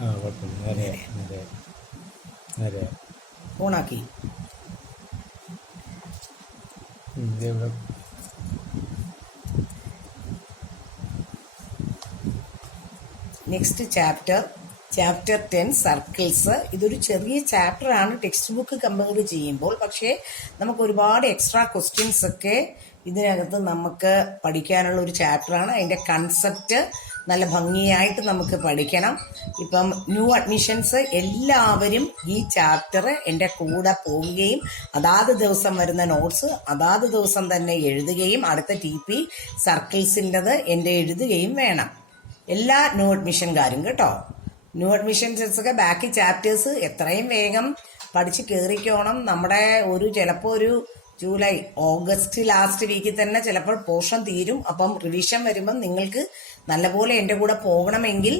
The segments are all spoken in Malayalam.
ആ കുഴപ്പമില്ല. നേരെ നേരെ നേരെ. ഓണാക്കി. ഇവിടെ നെക്സ്റ്റ് ചാപ്റ്റർ 10 സർക്കിൾസ്. ഇതൊരു ചെറിയ ചാപ്റ്ററാണ് ടെക്സ്റ്റ് ബുക്ക് കമ്പയർ ചെയ്യുമ്പോൾ. പക്ഷേ നമുക്ക് ഒരുപാട് എക്സ്ട്രാ ക്വസ്റ്റ്യൻസ് ഒക്കെ ഇതിനകത്ത് നമുക്ക് പഠിക്കാനുള്ള ഒരു ചാപ്റ്ററാണ്. അതിൻ്റെ കൺസെപ്റ്റ് നല്ല ഭംഗിയായിട്ട് നമുക്ക് പഠിക്കണം. ഇപ്പം ന്യൂ അഡ്മിഷൻസ് എല്ലാവരും ഈ ചാപ്റ്റർ എൻ്റെ കൂടെ പോവുകയും അതാത് ദിവസം വരുന്ന നോട്ട്സ് അതാത് ദിവസം തന്നെ എഴുതുകയും അടുത്ത TP സർക്കിൾസിൻ്റെത് എൻ്റെ എഴുതുകയും വേണം. എല്ലാ ന്യൂ അഡ്മിഷൻകാരും കേട്ടോ. ന്യൂ അഡ്മിഷൻസ് ഒക്കെ ബാക്കി ചാപ്റ്റേഴ്സ് എത്രയും വേഗം പഠിച്ച് കയറിക്കോണം. നമ്മുടെ ചിലപ്പോൾ ഒരു ജൂലൈ ഓഗസ്റ്റ് ലാസ്റ്റ് വീക്കിൽ തന്നെ ചിലപ്പോൾ പോർഷൻ തീരും. അപ്പം റിവിഷൻ വരുമ്പം നിങ്ങൾക്ക് നല്ലപോലെ എൻ്റെ കൂടെ പോകണമെങ്കിൽ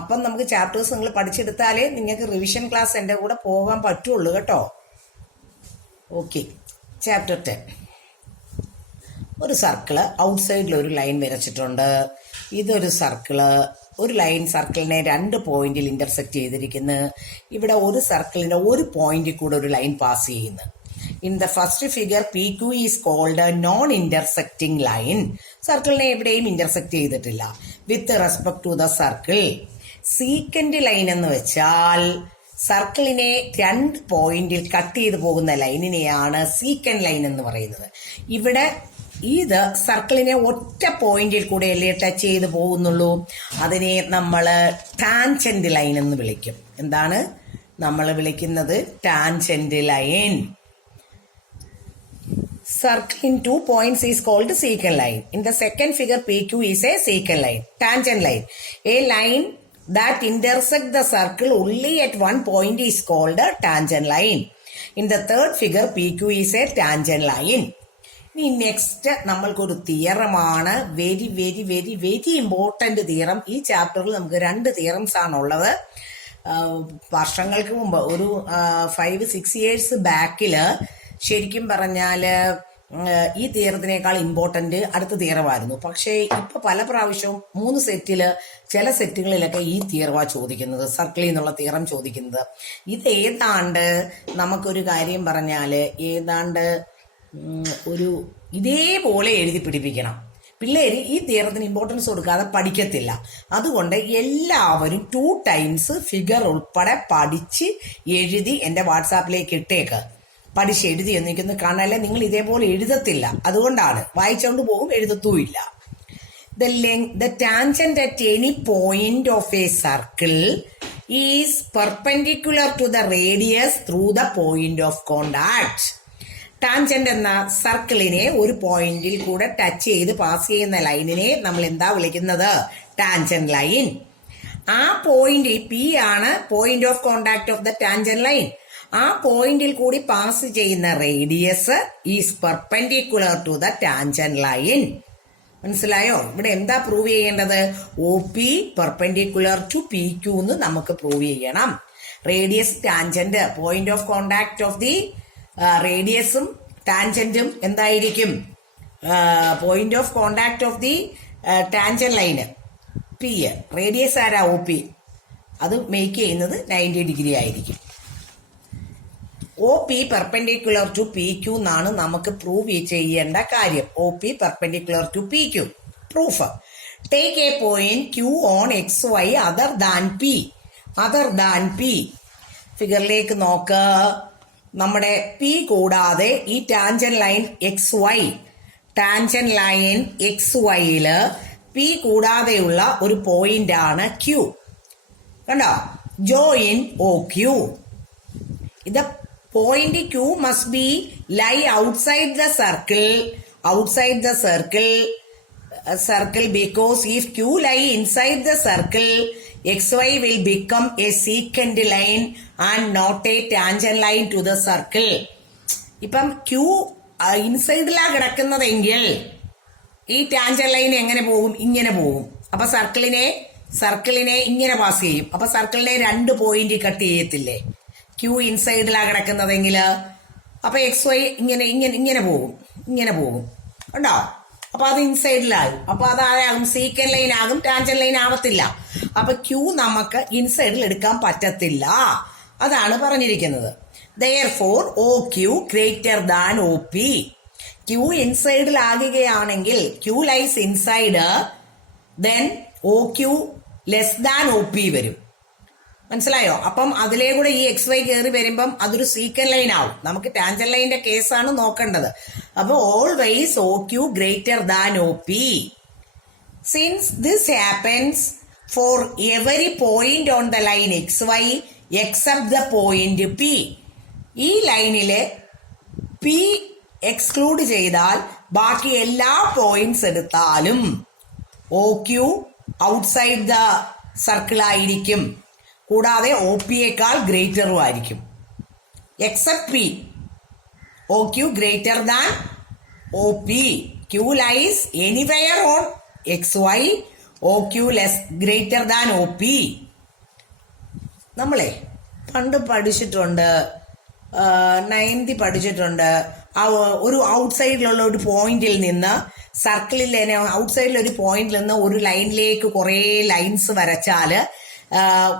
അപ്പം നമുക്ക് ചാപ്റ്റേഴ്സ് നിങ്ങൾ പഠിച്ചെടുത്താലേ നിങ്ങൾക്ക് റിവിഷൻ ക്ലാസ് എൻ്റെ കൂടെ പോകാൻ പറ്റുള്ളൂ കേട്ടോ. Okay, chapter 10. ഒരു സർക്കിള് ഔട്ട്സൈഡിൽ ഒരു ലൈൻ വരച്ചിട്ടുണ്ട്. ഇതൊരു സർക്കിള്. ഒരു ലൈൻ സർക്കിളിനെ 2 പോയിന്റിൽ ഇന്റർസെക്ട് ചെയ്തിരിക്കുന്നു. ഇവിടെ ഒരു സർക്കിളിന്റെ ഒരു പോയിന്റിൽ കൂടെ ഒരു ലൈൻ പാസ് ചെയ്യുന്നു. In the first figure PQ is called non intersecting line. സർക്കിളിനെ എവിടെയും ഇന്റർസെക്ട് ചെയ്തിട്ടില്ല. With respect to the circle. Second line എന്ന് വെച്ചാൽ സർക്കിളിനെ 2 പോയിന്റിൽ കട്ട് ചെയ്ത് പോകുന്ന ലൈനിനെയാണ് സീക്കൻഡ് ലൈൻ എന്ന് പറയുന്നത്. ഇവിടെ ഇത് സർക്കിളിനെ ഒറ്റ പോയിന്റിൽ കൂടെ അല്ലേ ടച്ച് ചെയ്ത് പോകുന്നുള്ളൂ. അതിനെ നമ്മൾ ടാൻജന്റ് ലൈൻ എന്ന് വിളിക്കും. എന്താണ് നമ്മൾ വിളിക്കുന്നത്? Tangent line. Circle in 2 points is called secant line. In the second figure, PQ is a secant line, tangent line. A line that intersects the circle only at one point is called a tangent line. In the third figure, PQ is a tangent line. ഇനി നെക്സ്റ്റ് നമ്മൾക്കൊരു തിയറമാണ്. Very very very very important theorem. ഈ ചാപ്റ്ററിൽ നമുക്ക് 2 തിയറംസ് ആണുള്ളത്. വർഷങ്ങൾക്ക് മുമ്പ് ഒരു 5-6 ഇയേഴ്സ് ബാക്കില് ശരിക്കും പറഞ്ഞാല് ഈ തിയറത്തിനേക്കാൾ ഇമ്പോർട്ടന്റ് അടുത്ത തിയറമായിരുന്നു. പക്ഷേ ഇപ്പൊ പല പ്രാവശ്യവും 3 സെറ്റില് ചില സെറ്റുകളിലൊക്കെ ഈ തിയറമാ ചോദിക്കുന്നത്, സർക്കിളിൽ നിന്നുള്ള തിയറം ചോദിക്കുന്നത്. ഇത് ഏതാണ്ട് നമുക്കൊരു കാര്യം പറഞ്ഞാല് ഏതാണ്ട് ഇതേപോലെ എഴുതി പിടിപ്പിക്കണം. പിള്ളേര് ഈ തിയറത്തിന് ഇമ്പോർട്ടൻസ് കൊടുക്കാതെ പഠിക്കത്തില്ല. അതുകൊണ്ട് എല്ലാവരും 2 times ഫിഗർ ഉൾപ്പെടെ പഠിച്ച് എഴുതി എൻ്റെ വാട്സാപ്പിലേക്ക് ഇട്ടേക്ക്. പഠിച്ച് എഴുതി എന്നിരിക്കുന്നു കാണാനല്ലേ നിങ്ങൾ ഇതേപോലെ എഴുതത്തില്ല. അതുകൊണ്ടാണ് വായിച്ചോണ്ട് പോകും, എഴുതത്തുമില്ല. The tangent at any point of a circle is perpendicular to the radius through the point of contact. Tangent എന്ന സർക്കിളിനെ ഒരു പോയിന്റിൽ കൂടെ ടച്ച് ചെയ്ത് പാസ് ചെയ്യുന്ന ലൈനിനെ നമ്മൾ എന്താ വിളിക്കുന്നത്? Tangent line. ആ പോയിന്റ് P ആണ് point of contact of the tangent line. ആ പോയിന്റിൽ കൂടി പാസ് ചെയ്യുന്ന radius is perpendicular to the tangent line. മനസ്സിലായോ? ഇവിടെ എന്താ പ്രൂവ് ചെയ്യേണ്ടത്? OP പെർപെൻഡിക്കുലർ ടു PQ എന്ന് നമുക്ക് പ്രൂവ് ചെയ്യണം. Radius tangent point of contact of the റേഡിയസും ടാൻജന്റും എന്തായിരിക്കും? Point of contact of the tangent ലൈന് P. റേഡിയസ് ആരാ? OP. അത് മേക്ക് ചെയ്യുന്നത് 90 ഡിഗ്രി ആയിരിക്കും. OP പെർപെൻഡിക്കുലർ ടു PQ എന്നാണ് നമുക്ക് പ്രൂവ് ചെയ്യേണ്ട കാര്യം. OP perpendicular to PQ. Proof. Take a point Q on XY other than P. ഫിഗറിലേക്ക് നോക്ക്. നമ്മുടെ P കൂടാതെ ഈ ടാൻജന്റ് ലൈൻ XYയില് P കൂടാതെയുള്ള ഒരു പോയിന്റ് ആണ് Q. കണ്ടോ? Join OQ. ഇത് point Q must be lie outside the circle because if Q lie inside the circle, XY will become a secant line and not a tangent line to the circle. ഇപ്പം Q ഇൻസൈഡിലാ കിടക്കുന്നതെങ്കിൽ ഈ ടാൻജന്റ് ലൈൻ എങ്ങനെ പോകും? ഇങ്ങനെ പോകും. അപ്പൊ സർക്കിളിനെ ഇങ്ങനെ പാസ് ചെയ്യും. അപ്പൊ സർക്കിളിനെ 2 പോയിന്റ് കട്ട് ചെയ്യത്തില്ലേ? Q ഇൻസൈഡിലാ കിടക്കുന്നതെങ്കിൽ അപ്പൊ XY ഇങ്ങനെ പോകും. കണ്ടോ? അപ്പൊ അത് ഇൻസൈഡിലാകും. അപ്പൊ അത് ആരാകും? സീക്കൻ ലൈൻ ആകും, ടാൻജൻ ലൈൻ ആവത്തില്ല. അപ്പൊ ക്യൂ നമുക്ക് ഇൻസൈഡിൽ എടുക്കാൻ പറ്റത്തില്ല. അതാണ് പറഞ്ഞിരിക്കുന്നത്. Therefore, OQ greater than OP. Q ഇൻസൈഡിലാകുകയാണെങ്കിൽ Q lies inside, then OQ less than OP വരും. മനസ്സിലായോ? അപ്പം അതിലേ കൂടെ ഈ XY കയറി വരുമ്പം അതൊരു സീക്കൻ ലൈൻ ആവും. നമുക്ക് ടാൻജൻ ലൈനിന്റെ കേസാണ് നോക്കേണ്ടത്. അപ്പൊ always OQ greater than OP. Since this happens for every point on the line XY except the point P. ഈ ലൈനിലെ P എക്സ്ക്ലൂഡ് ചെയ്താൽ ബാക്കി എല്ലാ പോയിന്റ്സ് എടുത്താലും OQ ഔട്ട്സൈഡ് ദ സർക്കിൾ ആയിരിക്കും. കൂടാതെ OP യേക്കാൾ ഗ്രേറ്ററും ആയിരിക്കും. Except P, OQ greater than OP. Q lies anywhere on XY, OQ less greater than OP. നമ്മളെ പണ്ട് പഠിച്ചിട്ടുണ്ട്, 9th പഠിച്ചിട്ടുണ്ട്. ഒരു ഔട്ട്സൈഡിലുള്ള ഒരു പോയിന്റിൽ നിന്ന് സർക്കിളിൽ ഔട്ട്സൈഡിൽ ഒരു പോയിന്റിൽ നിന്ന് ഒരു ലൈനിലേക്ക് കുറെ ലൈൻസ് വരച്ചാല്,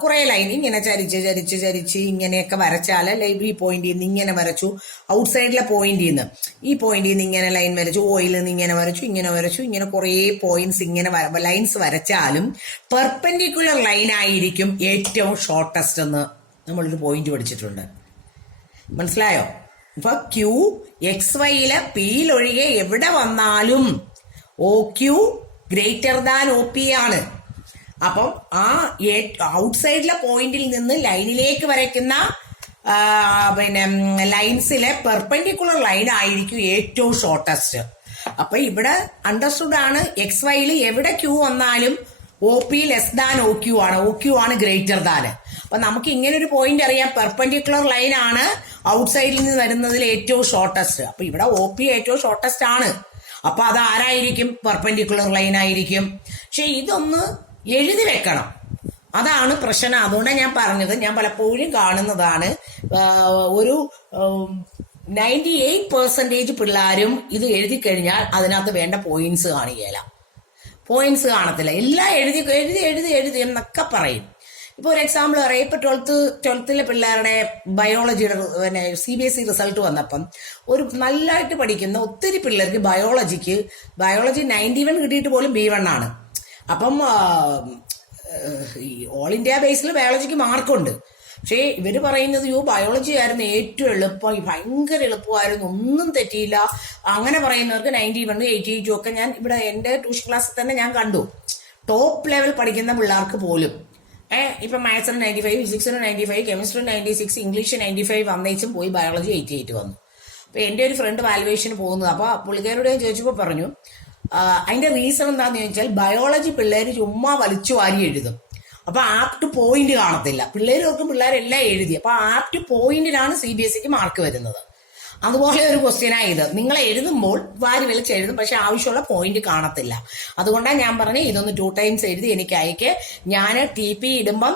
കുറെ ലൈൻ ഇങ്ങനെ ചരിച്ച് ചരിച്ച് ചരിച്ച് ഇങ്ങനെയൊക്കെ വരച്ചാല്, ഈ പോയിന്റിൽ നിന്ന് ഇങ്ങനെ വരച്ചു, ഔട്ട്സൈഡിലെ പോയിന്റിൽ നിന്ന് ഈ പോയിന്റിൽ നിന്ന് ഇങ്ങനെ ലൈൻ വരച്ചു, ഓയിൽ നിന്ന് ഇങ്ങനെ വരച്ചു, ഇങ്ങനെ കുറെ പോയിന്റ്സ് ഇങ്ങനെ ലൈൻസ് വരച്ചാലും പെർപെൻഡിക്കുലർ ലൈൻ ആയിരിക്കും ഏറ്റവും ഷോർട്ടസ്റ്റ് എന്ന് നമ്മളൊരു പോയിന്റ് പഠിച്ചിട്ടുണ്ട്. മനസ്സിലായോ? ഇപ്പൊ ക്യൂ XYയിലെ പിയിലൊഴികെ എവിടെ വന്നാലും OQ ഗ്രേറ്റർ ദാൻ OP ആണ്. അപ്പം ആ ഔട്ട്സൈഡിലെ പോയിന്റിൽ നിന്ന് ലൈനിലേക്ക് വരയ്ക്കുന്ന ലൈൻസിലെ പെർപെൻഡിക്കുലർ ലൈൻ ആയിരിക്കും ഏറ്റവും ഷോർട്ടസ്റ്റ്. അപ്പൊ ഇവിടെ അണ്ടർസ്റ്റുഡ് ആണ്, XYയിൽ എവിടെ ക്യൂ വന്നാലും OP ലെസ് ദാൻ OQ ആണ്, OQ ആണ് ഗ്രേറ്റർ ദാൻ. അപ്പൊ നമുക്ക് ഇങ്ങനെ ഒരു പോയിന്റ് അറിയാം, പെർപെൻഡിക്കുലർ ലൈൻ ആണ് ഔട്ട്സൈഡിൽ നിന്ന് വരുന്നതിൽ ഏറ്റവും ഷോർട്ടസ്റ്റ്. അപ്പൊ ഇവിടെ OP ഏറ്റവും ഷോർട്ടസ്റ്റ് ആണ്. അപ്പൊ അത് ആരായിരിക്കും? പെർപെൻഡിക്കുലർ ലൈൻ ആയിരിക്കും. പക്ഷെ ഇതൊന്ന് എഴുതി വെക്കണം, അതാണ് പ്രശ്നം. അതുകൊണ്ടാണ് ഞാൻ പറഞ്ഞത്, ഞാൻ പലപ്പോഴും കാണുന്നതാണ്, ഒരു 98% പിള്ളേരും ഇത് എഴുതി കഴിഞ്ഞാൽ അതിനകത്ത് വേണ്ട പോയിന്റ്സ് കാണുകയില്ല, പോയിന്റ്സ് കാണത്തില്ല. എല്ലാം എഴുതി എഴുതി എഴുതി എഴുതി എന്നൊക്കെ പറയും. ഇപ്പൊ ഒരു എക്സാമ്പിൾ പറയാം. ഇപ്പൊ 12th പിള്ളേരുടെ ബയോളജിയുടെ CBSE റിസൾട്ട് വന്നപ്പം ഒരു നല്ലതായിട്ട് പഠിക്കുന്ന ഒത്തിരി പിള്ളേർക്ക് ബയോളജി 91 കിട്ടിയിട്ട് പോലും B1 ആണ്. അപ്പം ഓൾ ഇന്ത്യ ബേസിൽ ബയോളജിക്ക് മാർക്കുണ്ട്. പക്ഷേ ഇവര് പറയുന്നത് ബയോളജി ആയിരുന്നു ഏറ്റവും എളുപ്പം, ഭയങ്കര എളുപ്പമായിരുന്നു, ഒന്നും തെറ്റിയില്ല. അങ്ങനെ പറയുന്നവർക്ക് 91, 88 ഒക്കെ ഞാൻ ഇവിടെ എന്റെ ട്യൂഷൻ ക്ലാസ്സിൽ തന്നെ ഞാൻ കണ്ടു. ടോപ്പ് ലെവൽ പഠിക്കുന്ന പിള്ളേർക്ക് പോലും ഇപ്പൊ മാത്സിന് 95, ഫിസിക്സിന് 95, കെമിസ്ട്രി 96, ഇംഗ്ലീഷ് 95 വന്നേച്ചും പോയി ബയോളജി 88 വന്നു. അപ്പൊ എന്റെ ഒരു ഫ്രണ്ട് വാലുവേഷന് പോകുന്നത്, അപ്പൊ പുള്ളിക്കാരോട് ഞാൻ ചോദിച്ചപ്പോ പറഞ്ഞു അതിന്റെ റീസൺ എന്താന്ന് ചോദിച്ചാൽ ബയോളജി പിള്ളേര് ചുമ്മാ വലിച്ചു വാരി എഴുതും. അപ്പൊ ആപ്റ്റ് പോയിന്റ് കാണത്തില്ല. പിള്ളേരെല്ലാം എഴുതി. അപ്പൊ ആപ്റ്റ് പോയിന്റിനാണ് CBSEക്ക് മാർക്ക് വരുന്നത്. അതുപോലെ ഒരു ക്വസ്റ്റ്യനാണ് ഇത്. നിങ്ങൾ എഴുതുമ്പോൾ വാരി വലിച്ച് എഴുതും, പക്ഷെ ആവശ്യമുള്ള പോയിന്റ് കാണത്തില്ല. അതുകൊണ്ടാണ് ഞാൻ പറഞ്ഞത് ഇതൊന്ന് 2 times എഴുതി എനിക്ക് അയക്ക്. ഞാൻ TP ഇടുമ്പം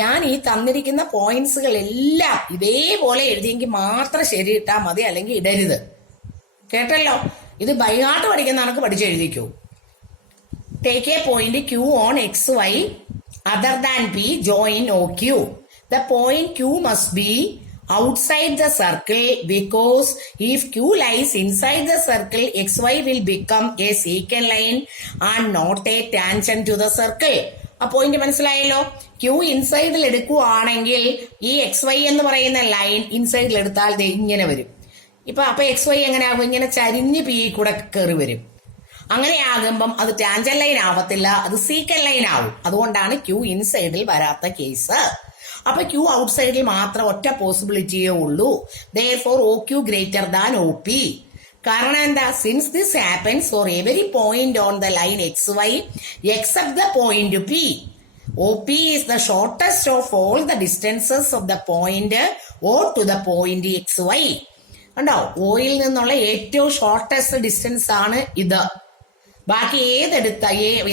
ഞാൻ ഈ തന്നിരിക്കുന്ന പോയിന്റ്സുകൾ എല്ലാം ഇതേപോലെ എഴുതിയെങ്കിൽ മാത്രം ശരി ഇട്ടാൽ മതി, അല്ലെങ്കിൽ ഇടരുത്. കേട്ടല്ലോ? ഇത് ബൈഹാർട്ട് പഠിക്കുന്ന കണക്ക് പഠിച്ചെഴുതിക്കൂ. Take a point Q on XY other than P, join OQ. The point Q must be outside the circle because if Q lies inside the circle, XY will become a secant line and not a tangent to the circle. ആ പോയിന്റ് മനസ്സിലായല്ലോ? Q ഇൻസൈഡിൽ എടുക്കുകയാണെങ്കിൽ ഈ XY എന്ന് പറയുന്ന ലൈൻ ഇൻസൈഡിൽ എടുത്താൽ ഇങ്ങനെ വരും. അപ്പൊ XY എങ്ങനെ ആകും? ഇങ്ങനെ ചരിഞ്ഞ് P കൂടെ കയറി വരും. അങ്ങനെ ആകുമ്പം അത് ടാൻജൻ ലൈൻ ആവത്തില്ല, അത് സീക്കൻ ലൈൻ ആവും. അതുകൊണ്ടാണ് Q ഇൻസൈഡിൽ വരാത്ത കേസ്. അപ്പൊ Q ഔട്ട്സൈഡിൽ മാത്രം ഒറ്റ പോസിബിലിറ്റിയേ ഉള്ളൂ. Therefore OQ greater than OP. കാരണം എന്താ? Since this happens for every point on the line XY except the point P. OP is the shortest of all the distances of the point O to the point XY. കണ്ടോ? ഓയിൽ നിന്നുള്ള ഏറ്റവും ഷോർട്ടസ്റ്റ് ഡിസ്റ്റൻസ് ആണ് ഇത്. ബാക്കി ഏതെടുത്ത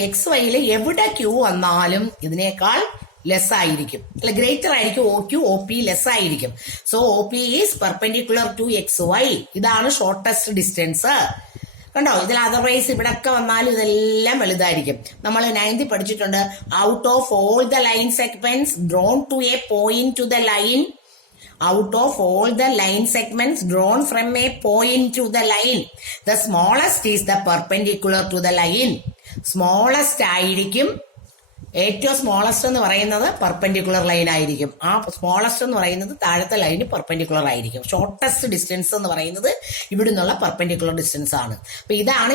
XYയിൽ എവിടെ Q വന്നാലും ഇതിനേക്കാൾ ലെസ് ആയിരിക്കും, അല്ല ഗ്രേറ്റർ ആയിരിക്കും. OQ OP ലെസ് ആയിരിക്കും. So OP is perpendicular to XY. ഇതാണ് ഷോർട്ടസ്റ്റ് ഡിസ്റ്റൻസ്. കണ്ടോ, ഇതിൽ അതർവൈസ് ഇവിടൊക്കെ വന്നാലും ഇതെല്ലാം വലുതായിരിക്കും. നമ്മൾ 9th പഠിച്ചിട്ടുണ്ട്, out of all the line segments drawn to a point to the line, out of all the line segments drawn from a point to the line, the smallest is the perpendicular to the line. smallest ആയിരിക്കും, ഏറ്റവും സ്മോളസ്റ്റ് എന്ന് പറയുന്നത് പെർപെൻഡിക്കുലർ ലൈൻ ആയിരിക്കും. ആ സ്മോളസ്റ്റ് എന്ന് പറയുന്നത് താഴത്തെ ലൈന് പെർപെൻഡിക്കുലർ ആയിരിക്കും. ഷോർട്ടസ്റ്റ് ഡിസ്റ്റൻസ് എന്ന് പറയുന്നത് ഇവിടെ നിന്നുള്ള പെർപെൻഡിക്കുലർ ഡിസ്റ്റൻസ് ആണ്. അപ്പൊ ഇതാണ്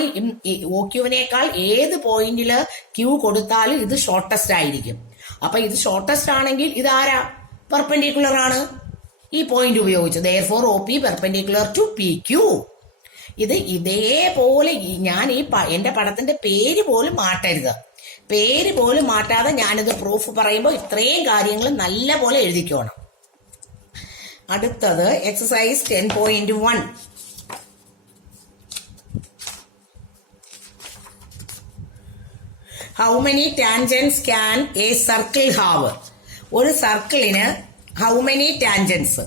ഒ ക്യൂവിനേക്കാൾ ഏത് പോയിന്റിൽ ക്യൂ കൊടുത്താലും ഇത് ഷോർട്ടസ്റ്റ് ആയിരിക്കും. അപ്പൊ ഇത് ഷോർട്ടസ്റ്റ് ആണെങ്കിൽ ഇതാരാ? പെർപെൻഡിക്കുലർ ആണ് ഈ പോയിന്റ് ഉപയോഗിച്ച്. therefore OP perpendicular to PQ. ഇത് ഇതേപോലെ ഞാൻ എന്റെ പടത്തിന്റെ പേര് പോലും മാറ്റരുത്. പേര് പോലും മാറ്റാതെ ഞാനിത് പ്രൂഫ് പറയുമ്പോൾ ഇത്രയും കാര്യങ്ങൾ നല്ല പോലെ എഴുതിക്കോണം. അടുത്തത് exercise 10.1. How many tangents can A circle have? ഒരു സർക്കിളിന് how many tangents?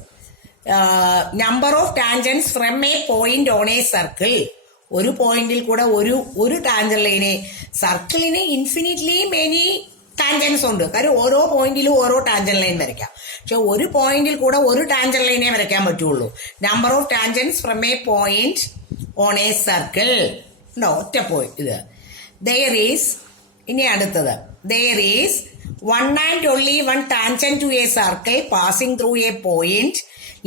Number of tangents from A point on A circle. ഒരു പോയിന്റിൽ കൂടെ ഒരു ടാൻജൻ ലൈനെ, സർക്കിളിന് ഇൻഫിനിറ്റ്ലി മെനി ടാൻജൻസ് ഉണ്ട്. കാര്യം ഓരോ പോയിന്റിലും ഓരോ ടാൻജൻ ലൈൻ വരയ്ക്കാം. പക്ഷെ ഒരു പോയിന്റിൽ കൂടെ ഒരു ടാൻജൻ ലൈനെ വരയ്ക്കാൻ പറ്റുള്ളൂ. Number of tangents from A point on A circle ഉണ്ടോ? ഒറ്റ പോയിന്റ്. ഇത് there is, ഇനി അടുത്തത് there is one and only one tangent to a circle passing through a point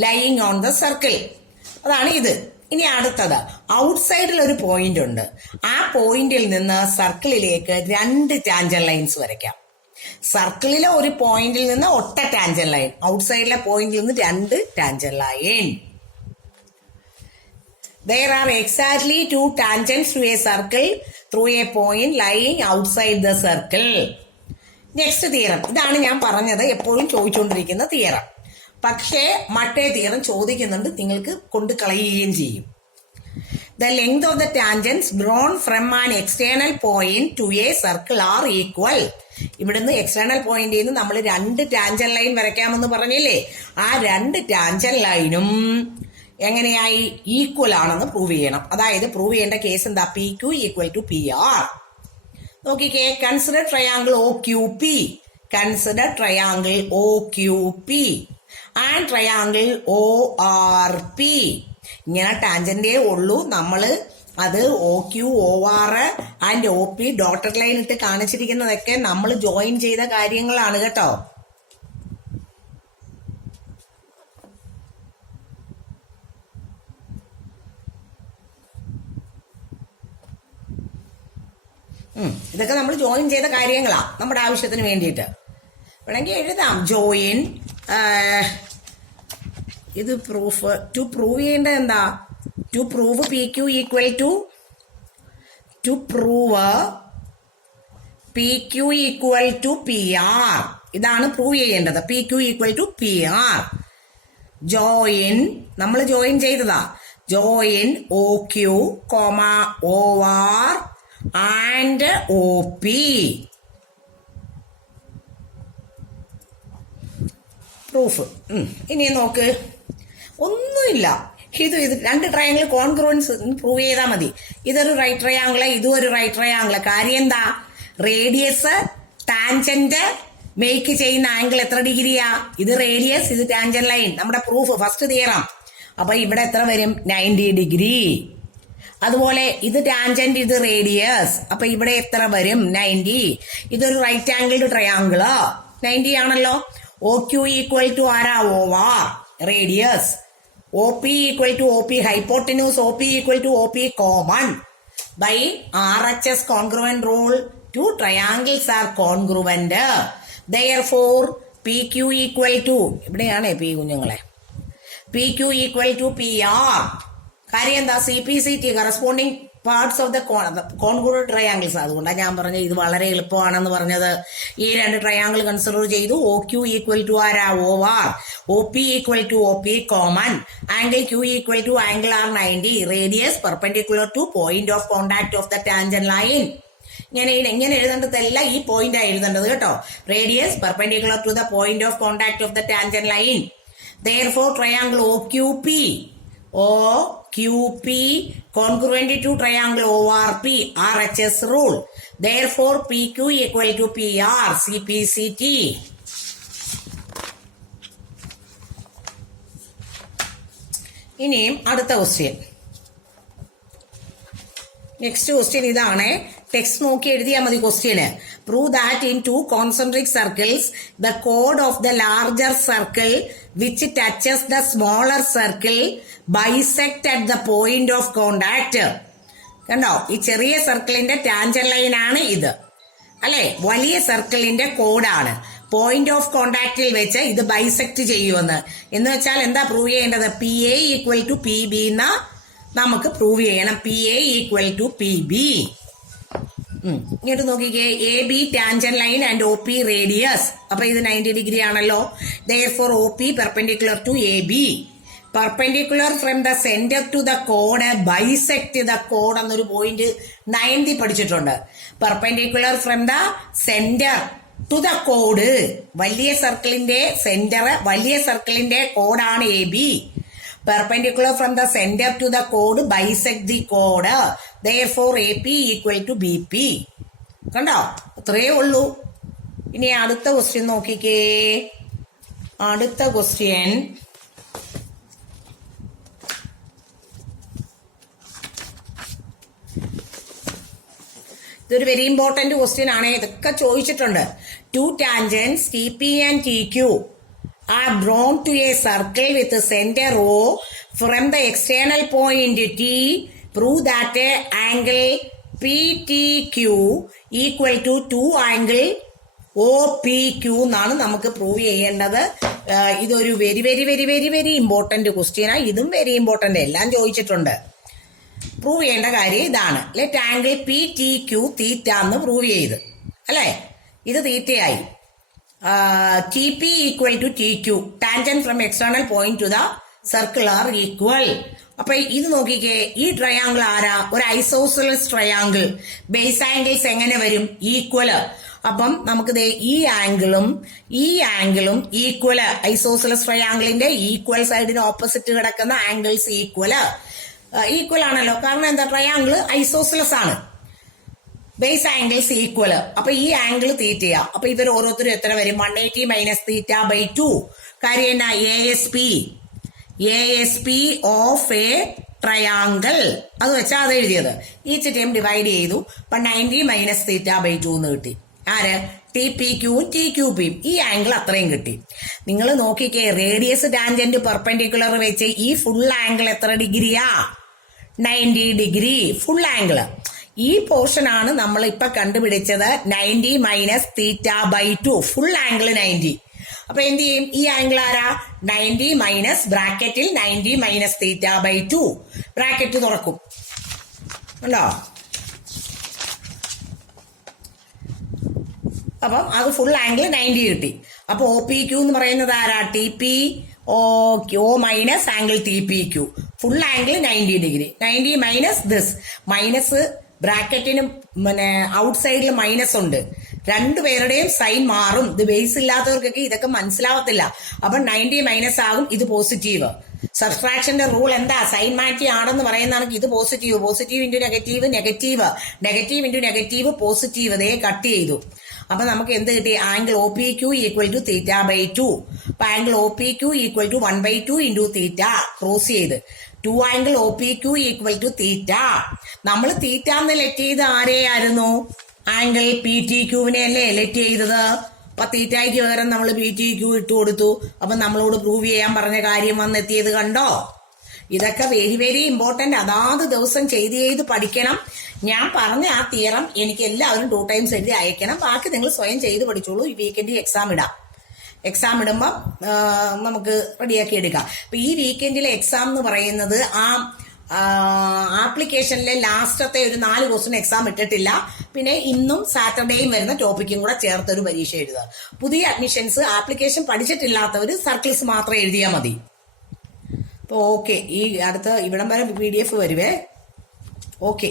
lying on the circle. അതാണ് ഇത്. ഇനി അടുത്തത് ഔട്ട്സൈഡിൽ ഒരു പോയിന്റ് ഉണ്ട്. ആ പോയിന്റിൽ നിന്ന് സർക്കിളിലേക്ക് 2 ടാൻജൻ ലൈൻസ് വരയ്ക്കാം. സർക്കിളിലെ ഒരു പോയിന്റിൽ നിന്ന് ഒറ്റ ടാൻജൻ ലൈൻ, ഔട്ട്സൈഡിലെ പോയിന്റിൽ നിന്ന് 2 tangent line. There are exactly 2 tangents to a circle through a point lying outside the circle. Next theorem. ഇതാണ് ഞാൻ പറഞ്ഞത് എപ്പോഴും ചോദിച്ചുകൊണ്ടിരിക്കുന്ന തിയറം. പക്ഷേ മറ്റേ തിയറം ചോദിക്കുന്നുണ്ട്, നിങ്ങൾക്ക് കൊണ്ട് കളയുകയും ചെയ്യും. The length of the tangents drawn from an external point to a circle are equal. ഇവിടുന്ന് എക്സ്റ്റേണൽ പോയിന്റിൽ നിന്ന് നമ്മൾ 2 ടാൻജൻ ലൈൻ വരയ്ക്കാമെന്ന് പറഞ്ഞില്ലേ? ആ 2 ടാൻജൻ ലൈനും എങ്ങനെയായി? ഈക്വൽ ആണെന്ന് പ്രൂവ് ചെയ്യണം. അതായത് പ്രൂവ് ചെയ്യേണ്ട കേസ് എന്താ? PQ equal to PR. നോക്കിക്കേ, consider triangle OQP, consider triangle OQP and triangle ORP. ഇങ്ങനെ ടാൻജന്റേ ഉള്ളൂ. നമ്മള് അത് OQ, OR and OP dotted line ഇട്ട് കാണിച്ചിരിക്കുന്നതൊക്കെ നമ്മൾ ജോയിൻ ചെയ്ത കാര്യങ്ങളാണ് കേട്ടോ. ഇതൊക്കെ നമ്മൾ ജോയിൻ ചെയ്ത കാര്യങ്ങളാ നമ്മുടെ ആവശ്യത്തിന് വേണ്ടിയിട്ട്. വേണമെങ്കിൽ എഴുതാം ജോയിൻ. ഇത് പ്രൂഫ്. ടു പ്രൂവ് ചെയ്യേണ്ടത് എന്താ? To prove PQ equal to prove PQ equal to PR. ഇതാണ് പ്രൂവ് ചെയ്യേണ്ടത്. PQ equal to PR. Join നമ്മൾ ജോയിൻ ചെയ്തതാ. Join OQ, OR and OP. Proof. ഇനി നോക്ക്, ഒന്നുമില്ല. ഇത് 2 ട്രയാങ്കിൾ കോൺഗ്രുവൻസ് പ്രൂവ് ചെയ്താൽ മതി. ഇതൊരു റൈറ്റ് ട്രയാങ്കിള്, ഇതും ഒരു റൈറ്റ് ട്രയാങ്കിള്. കാര്യം എന്താ? റേഡിയസ് ടാൻജന്റ് മേക്ക് ചെയ്യുന്ന ആംഗിൾ എത്ര ഡിഗ്രിയാ? ഇത് റേഡിയസ്, ഇത് ടാൻജന്റ് ലൈൻ. നമ്മുടെ പ്രൂഫ് ഫസ്റ്റ് തിയറം. അപ്പൊ ഇവിടെ എത്ര വരും? 90 ഡിഗ്രി. അതുപോലെ ഇത് ടാൻജന്റ്, ഇത് റേഡിയസ്. അപ്പൊ ഇവിടെ എത്ര വരും? 90. ഇതൊരു റൈറ്റ് ആംഗിൾഡ് ട്രയാങ്കിള്, 90 ആണല്ലോ. OQ ഈക്വൽ ടു ആരാ? OR radius. OP equal to OP hypotenuse. OP equal to OP common by RHS congruent rule. 2 triangles are congruent. therefore PQ equal to, ഇവിടെയാണ് P കുഞ്ഞുങ്ങളെ, PQ ഈക്വൽ ടു PR. കാര്യം എന്താ? CPCT corresponding parts of the congruent triangles. അതുകൊണ്ടാണ് ഞാൻ പറഞ്ഞത് ഇത് വളരെ എളുപ്പമാണെന്ന് പറഞ്ഞത്. ഈ 2 ട്രയാങ്കിൾ കൺസിഡർ ചെയ്തു. OQ ഈക്വൽ ടു ആരാ? OR. OP equal to OP common. Angle Q equal to angle R 90. Radius perpendicular to point of contact of the tangent line. ഇങ്ങനെ എഴുതേണ്ടതല്ല, ഈ പോയിന്റ് ആണ് എഴുതേണ്ടത് കേട്ടോ. Radius perpendicular to the point of contact of the tangent line. therefore triangle OQP QP congruent to triangle ORP, RHS rule. Therefore, PQ equal to PR, CPCT. ഇനിയും അടുത്ത ക്വസ്റ്റ്യൻ. നെക്സ്റ്റ് ക്വസ്റ്റ്യൻ ഇതാണ്. ടെക്സ്റ്റ് നോക്കി എഴുതിയാൽ മതി question. Prove that in 2 concentric circles the chord of the larger circle which touches the smaller circle bisect at the point of contact. കണ്ടോ, ഈ ചെറിയ സർക്കിളിന്റെ ടാൻജന്റ് ലൈൻ ആണ് ഇത് അല്ലെ, വലിയ സർക്കിളിന്റെ കോഡാണ്. പോയിന്റ് ഓഫ് കോണ്ടാക്റ്റിൽ വെച്ച് ഇത് ബൈസെക്ട് ചെയ്യുമെന്ന്. എന്ന് വെച്ചാൽ എന്താ പ്രൂവ് ചെയ്യേണ്ടത്? PA ഈക്വൽ ടു PB എന്ന് നമുക്ക് പ്രൂവ് ചെയ്യണം. PA equal to PB. ഇങ്ങോട്ട് നോക്കിക്കേ, AB tangent line and OP radius. അപ്പൊ ഇത് 90 ഡിഗ്രി ആണല്ലോ. Therefore OP perpendicular to AB. Perpendicular from the centre to the code bisect the code എന്നൊരു പോയിന്റ് 90 പഠിച്ചിട്ടുണ്ട്. Perpendicular from the centre to the code, വലിയ സർക്കിളിന്റെ സെന്റർ, വലിയ സർക്കിളിന്റെ കോഡാണ് AB. Perpendicular from the center to the chord bisect the chord. Therefore AP equal to BP. കണ്ടോ, അത്രയേ ഉള്ളൂ. ഇനി അടുത്ത ക്വസ്റ്റ്യൻ നോക്കിക്കേ. അടുത്ത ക്വസ്റ്റ്യൻ ഇതൊരു വെരി ഇമ്പോർട്ടന്റ് ക്വസ്റ്റ്യൻ ആണ്. ഇതൊക്കെ ചോദിച്ചിട്ടുണ്ട്. 2 tangents TP and TQ are drawn to a circle with a center O from the external point T. Prove that angle PTQ equal to 2 angle OPQ എന്നാണ് നമുക്ക് പ്രൂവ് ചെയ്യേണ്ടത്. ഇതൊരു very very very very very important ക്വസ്റ്റ്യനാണ്. ഇതും വെരി ഇമ്പോർട്ടന്റ്, എല്ലാം ചോദിച്ചിട്ടുണ്ട്. പ്രൂവ് ചെയ്യേണ്ട കാര്യം ഇതാണ്. ലെറ്റ് ആംഗിൾ PTQ തീറ്റ എന്ന് പ്രൂവ് ചെയ്ത് അല്ലെ, ഇത് തീറ്റയായി. TP equal to TQ, tangent from external point to the circle are equal. അപ്പൊ ഇത് നോക്കിക്കേ, ഈ ട്രയാങ്കിൾ ആരാ? ഒരു ഐസോസെലസ് ട്രയാങ്കിൾ. ബേസ് ആംഗിൾസ് എങ്ങനെ വരും? ഈക്വല്. അപ്പം നമുക്ക് ഈ ആംഗിളും ഈ ആംഗിളും ഈക്വല്. ഐസോസെലസ് ട്രയാങ്കിളിന്റെ ഈക്വൽ സൈഡിന് ഓപ്പോസിറ്റ് കിടക്കുന്ന ആംഗിൾസ് ഈക്വല്. ഈക്വൽ ആണല്ലോ, കാരണം എന്താ? ട്രയാങ്കിൾ ഐസോസെലസ് ആണ്. Base angles equal. അപ്പൊ ഈ ആംഗിൾ തീറ്റയാ. അപ്പൊ ഇവർ ഓരോരുത്തരും എത്ര വരും? 180 മൈനസ് തീറ്റ ബൈ 2. കാര്യം എന്നാ? ASP of A triangle. അത് വെച്ചാ അത് എഴുതിയത്. ഈച്ച് ടൈം ഡിവൈഡ് ചെയ്തു. അപ്പൊ 90 മൈനസ് തീറ്റ ബൈ 2 എന്ന് കിട്ടി. ആര്? TPQവും TQPയും. ഈ ആംഗിൾ അത്രയും കിട്ടി. നിങ്ങൾ നോക്കിക്കേ, റേഡിയസ് ടാൻജന്റ് പെർപെൻഡിക്കുലർ വെച്ച് ഈ ഫുൾ ആംഗിൾ എത്ര ഡിഗ്രിയാ? 90 ഡിഗ്രി ഫുൾ ആംഗിൾ. ഈ പോർഷൻ ആണ് നമ്മൾ ഇപ്പൊ കണ്ടുപിടിച്ചത്. 90 minus theta by 2, full angle 90. അപ്പൊ എന്ത് ചെയ്യും? ഈ ആംഗിൾ ആരാ? 90 മൈനസ് ബ്രാക്കറ്റിൽ 90 മൈനസ് തീറ്റ ബൈ 2, ബ്രാക്കറ്റ് തുറക്കും. ഉണ്ടോ? അപ്പം അത് ഫുൾ ആംഗിൾ 90 കിട്ടി. അപ്പൊ OPQ എന്ന് പറയുന്നത് ആരാ? TPO minus angle TPQ. Full angle 90 degree. 90 minus this. Minus ബ്രാക്കറ്റിന് ഔട്ട് സൈഡിൽ മൈനസ് ഉണ്ട്. രണ്ടുപേരുടെയും സൈൻ മാറും. ഇത് ബേസ് ഇല്ലാത്തവർക്കൊക്കെ ഇതൊക്കെ മനസ്സിലാവത്തില്ല. അപ്പൊ 90 മൈനസ് ആകും, ഇത് പോസിറ്റീവ്. സബ്സ്ട്രാക്ഷന്റെ റൂൾ എന്താ? സൈൻ മാറ്റി ആണെന്ന് പറയുന്നതാണ്. ഇത് positive, positive into negative, negative, negative into negative, positive. ഇതേ കട്ട് ചെയ്തു. അപ്പൊ നമുക്ക് എന്ത് കിട്ടി? Angle OPQ equal to theta by 2. അപ്പൊ angle OPQ equal to 1/2 into theta. Cross ചെയ്ത് 2 angle OPQ equal to theta. നമ്മൾ തീറ്റ എന്ന് ലെറ്റ് ചെയ്ത് ആരെയായിരുന്നു? ആംഗിൾ PTQവിനെ അല്ലേ ലെറ്റ് ചെയ്തത്. അപ്പൊ തീറ്റയ്ക്ക് പകരം നമ്മൾ PTQ ഇട്ട് കൊടുത്തു. അപ്പൊ നമ്മളോട് പ്രൂവ് ചെയ്യാൻ പറഞ്ഞ കാര്യം വന്നെത്തിയത് കണ്ടോ? ഇതൊക്കെ വെരി വെരി ഇമ്പോർട്ടന്റ്. അതാത് ദിവസം ചെയ്ത് പഠിക്കണം. ഞാൻ പറഞ്ഞ ആ തിയറം എനിക്ക് എല്ലാവരും 2 ടൈംസ് എഴുതി അയക്കണം. ബാക്കി നിങ്ങൾ സ്വയം ചെയ്ത് പഠിച്ചോളൂ. ഈ വീക്കെൻഡിൽ എക്സാം ഇടാം. എക്സാം ഇടുമ്പം നമുക്ക് റെഡിയാക്കി എടുക്കാം. അപ്പൊ ഈ വീക്കെൻഡിലെ എക്സാം എന്ന് പറയുന്നത് ആ ആപ്ലിക്കേഷനിലെ ലാസ്റ്റത്തെ ഒരു 4 ക്വസ്റ്റ്യൻ എക്സാം ഇട്ടിട്ടില്ല. പിന്നെ ഇന്നും സാറ്റർഡേയും വരുന്ന ടോപ്പിക്കും കൂടെ ചേർത്തൊരു പരീക്ഷ എഴുതുക. പുതിയ അഡ്മിഷൻസ് ആപ്ലിക്കേഷൻ പഠിച്ചിട്ടില്ലാത്തവർ സർക്കിൾസ് മാത്രം എഴുതിയാൽ മതി. അപ്പോൾ ഓക്കെ, ഈ അടുത്ത ഇവിടം വരെ PDF വരുവേ. ഓക്കെ.